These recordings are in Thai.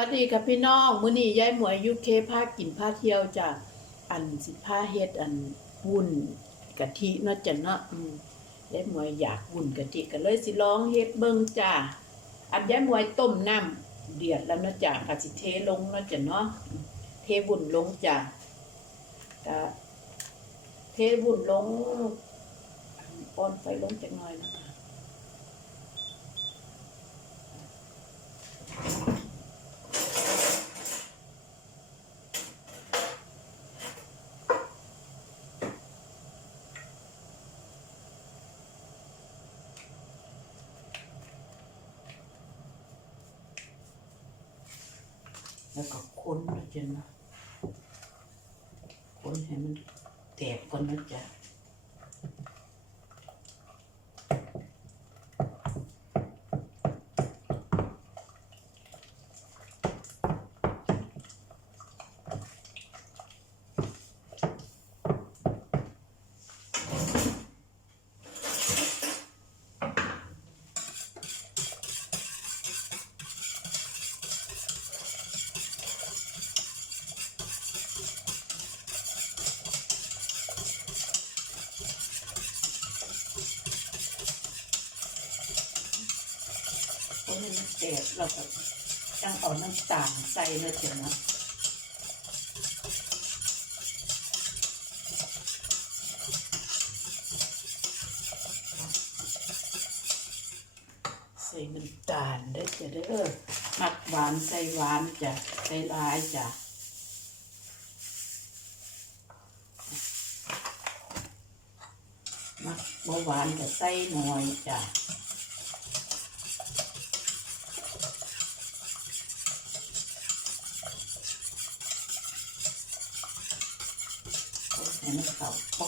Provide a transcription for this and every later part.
วัสดีค่ะพี่น้องมื้อนี้ยายหมวยยูเคพากินพาเที่ยวจ้ะอันสิพาเฮ็ดอันวุ้นกะทิเนาะจ้ะเนาะอืมยายหมวยอยากวุ้นกะทิก็เลยสิลองเฮ็ดเบิ่งจ้ะอันยายหมวยต้มน้ำเดือดแล้วเนาะจ้ะก็สิเทลงเนาะจ้ะเนาะเทวุ้นลงจ้ะก็เทวุ้นลงอ่อนไฟลงจักหน่อยนะคะ แล้วก็คนนะจ๊ะนะคนให้มันแตกก่อนนะจ๊ะ คนให้มันแตกแล้วก็จังเอาน้ำตาลใส่นะจ๊ะนะใส่น้ำตาลได้จ้ะเด้อมักหวานใส่หวานจ้ะใส่ลายจ้ะมักบ่หวานก็ใส่หน่อยจ้ะ ให้มันเข้าบ่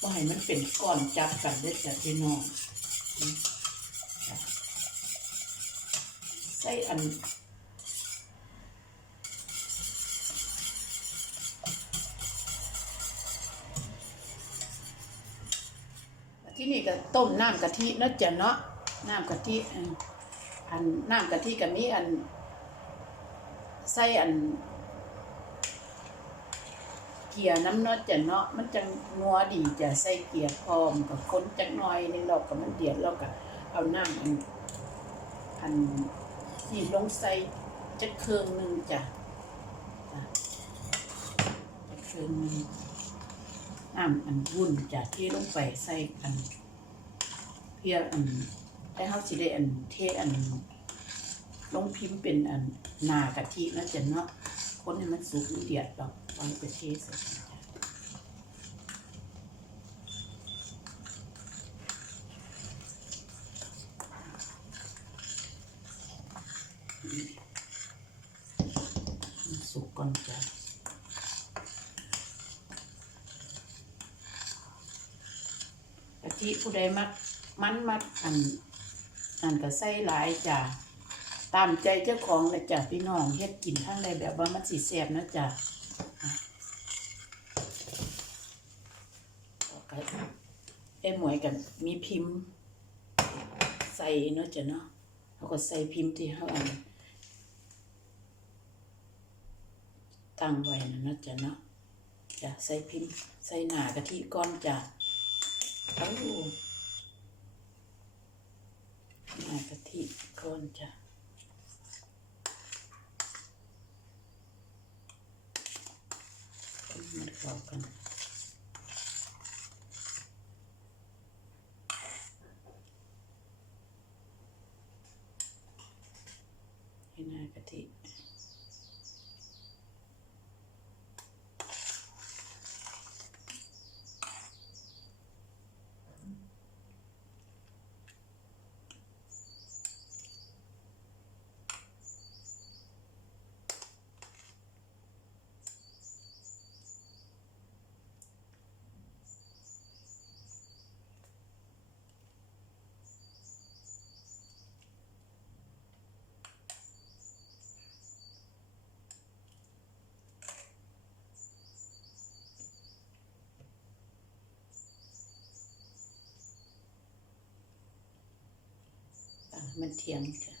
บ่ให้มันเป็นก้อนจับกันเด้จ้ะพี่น้องใส่อันที่นี่ก็ต้มน้ำกะทินะจ้ะเนาะน้ำกะทิอันน้ำกะทิกับมีอันใส่อัน กียร์น้ำเนาะจะเนาะมันจังนัวดีจะใส่เกียร์พร้อมกับคนจักหน่อยในเราก็มันเดือดเราก็เอาน้ำอันอันนี่ลงใส่จักเครื่องหนึ่งจ้ะจ้ะจักเครื่องหนึงน้ำอันวุ่นจากที่ลงไปใส่อันเพียอันได้เฮาสิได้อันเทอันลงพิมพ์เป็นอันนากะทิแล้วจะเนาะ คนให้มันสุกเดือดหรอกวางไปเทใส่สุกก่อนจ้ะกะทิผู้ใดมักมันมักอันอันก็ใส่หลายจ้ะ ตามใจเจ้าของเลยจ้ะพี่น้องเฮ็ดกินทั้งใดแบบว่ามันสิแซ่บนะจ้ะอะก็ไอ้หมวยกันมีพิมพ์ ใส่เนาะจ้ะเนาะเขาก็ใส่พิมพ์ที่เขาอันตั้งไว้นะเนาะจ้ะเนาะจ้ะใส่พิมพ์ใส่หนากะทิก้อนจ้ะเอามากะทิก่อนจ้ะ มันเมันเทียมจ้ะ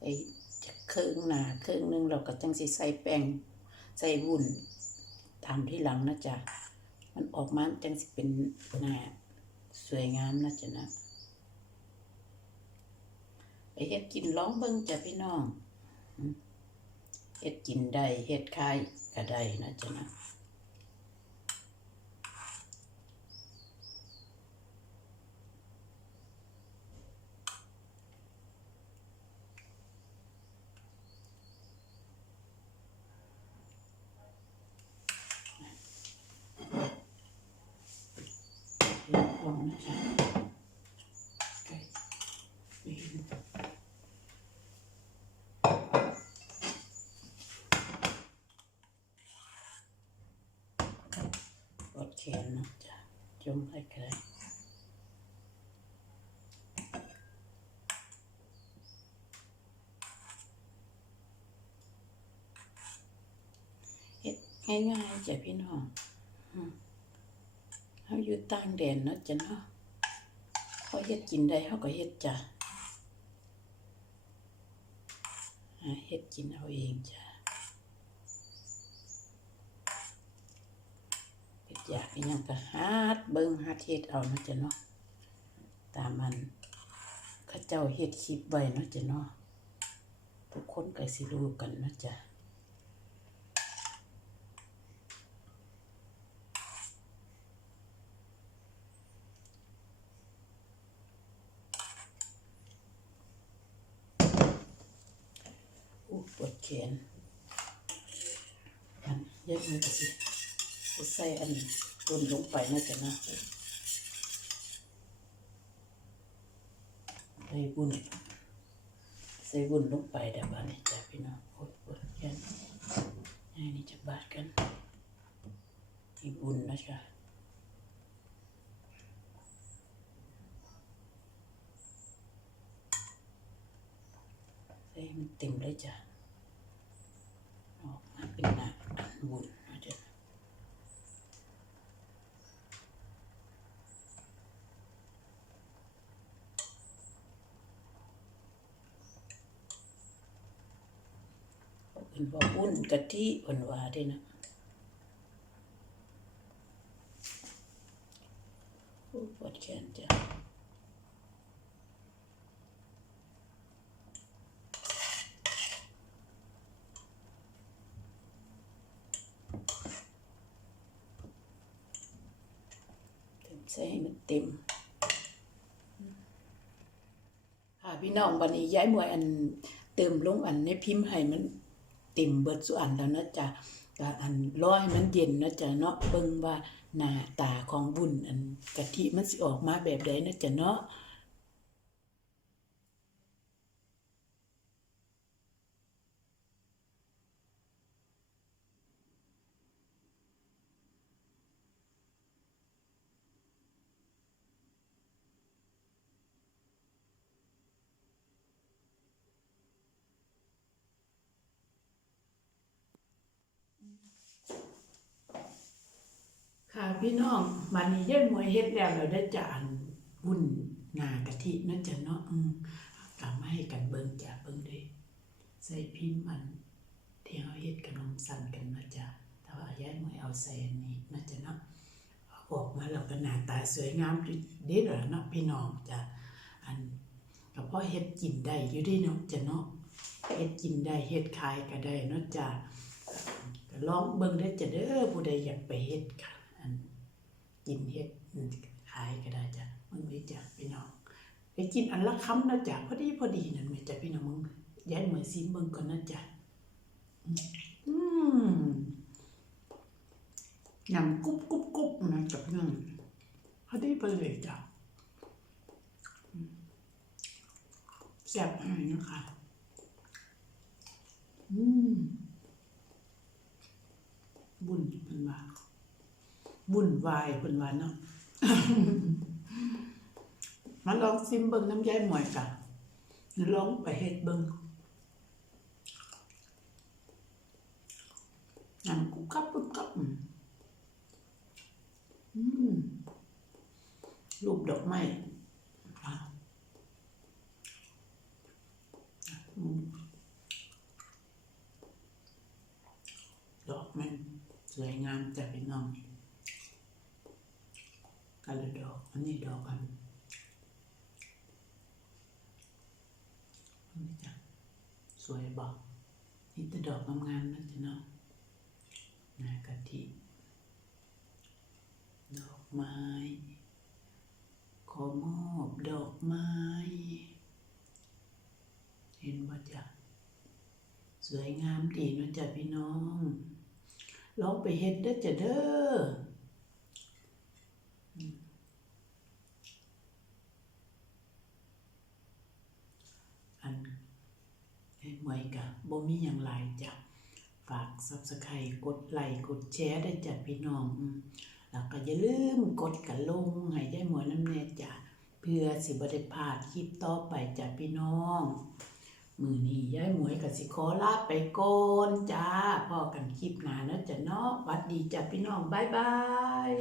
ไอ้เครื่องหนาเครื่องนึงเราก็ต้องใส่แป้งใส่วุ่นตามที่หลังนะจ๊ะ มันออกมาจังสิเป็นหนาสวยงามนะจ๊ะนะไปเฮ็ดกินร้องเบิ่งจ้ะพี่น้องเฮ็ดกินได้เฮ็ดคายก็ได้นะจ๊ะนะ ให้ไกลเฮ็ดง่ายๆจ้ะพี่น้อง เฮาอยู่ต่างแดนเนาะจ้ะเนาะเขาเฮ็ดกินได้เฮาก็เฮ็ดจ้ะเฮ็ดกินเอาเองจ้ะเฮ็ดอยากอีหยังก็หาดเบิ่งหาดเฮ็ดเอาเนาะจ้ะเนาะตามมันเขาเจ้าเฮ็ดคลิปไว้เนาะจ้ะเนาะทุกคนก็สิรู้กันเนาะจ้ะ อู้ ปวดแขนอันยกมือสิไปใส่อันตุนลงไปนะจ๊ะนะใส่บุญใส่บุญลงไปเดี๋ยวบ้านนี้จ้ะพี่น้องโอ้ยปวดแขนนี่นี่จะบาดกันนี่บุญนะจ๊ะใส่ให้มันเต็มเลยจ้ะออกมาเป็นหน้าอันบุญนะจ๊ะ เพิ่นว่าอุ่นกะทิเพิ่นว่าเด้นะโอ้ปวดแขนจ้ะเต็มใส่ให้มันเต็มค่ะพี่น้องบันนี้ย้ายมวยอันเติมลงอันในพิมพ์ให้มัน เต็มเบิดสุอันแล้วนะจ๊ะก็อันร้อยมันเย็นนะจ๊ะเนาะเบิ่งว่าหน้าตาของบุญอันกะทิมันสิออกมาแบบใดนะจ๊ะเนาะค่ะ พี่น้องบันนี้ย้ายมวยเฮ็ดแล้วแล้วได้จะอันบุญหน้ากะทินะจ๊ะเนาะกลับมาให้กันเบิ่งจ้ะเบิ่งด้วยใส่พิมพ์มันเที่เฮาเฮ็ดขนมสั่นกันนะจ๊ะแต่ว่าย้ายมวยเอาใส่อันนี้นะจ๊ะเนาะออกมาแล้วก็หน้าตาสวยงามอยู่เด้อเนาะพี่น้องจ้ะอันก็พอเฮ็ดกินได้อยู่ด้เนาะจ้ะเนาะเฮ็ดกินได้เฮ็ดขายก็ได้เนาะจ้ะก็ลองเบิ่งเด้จ้ะเด้อผู้ใดอยากไปเฮ็ดค่ะอัน กินเฮ็ดขายก็ได้จ้ะมึงไว้จ้ะพี่น้องไปกินอันละคำนะจ้ะพอดีพอดีนั่นแม่จ้ะพี่น้องมึงย้ายมือนซิมเบิ่งก่อนนะจ้ะอืมยำกรุบกรุบกรุบนะกับเรื่องพอดีไปเลยจ้ะแซ่บอะไรนะคะอืมบุญเป็นว่า บุญวายคนวันเนาะมาลองซิมเบิ้งน้ำยายหมวยกันลองไปเฮ็ดเบิ้งยำกุบกับกุบกับอืมรูปดอกไม้ะพี่น้อง กาละดอกอันนี้ดอกอันอันนี้จ้ะสวยบอกนี่แต่ดอกงามๆนะจ๊ะเนาะนากะทิดอกไม้ ขอมอบดอกไม้ เห็นบ่จ๊ะสวยงามดีนะจ๊ะพี่น้องลองไปเฮ็ดเด้อจ้ะเด้อมอันเฮ็ดหมวยกะ บ่มีหยังหลายจ้ะฝาก Subscribe กดไลค์กดแชร์ได้จ้ะพี่น้องแล้วก็อย่าลืมกดกระลงให้ยายหมวยน้ำแน่จ้ะเพื่อสิบ่ได้พาดคลิปต่อไปจ้ะพี่น้องมือนี้ยายหมวยกับสิขอลาไปก่อนจ้าพอกันคลิปหนาเนาะจ้ะเนาะวัดดีจ้ะพี่น้องบายบาย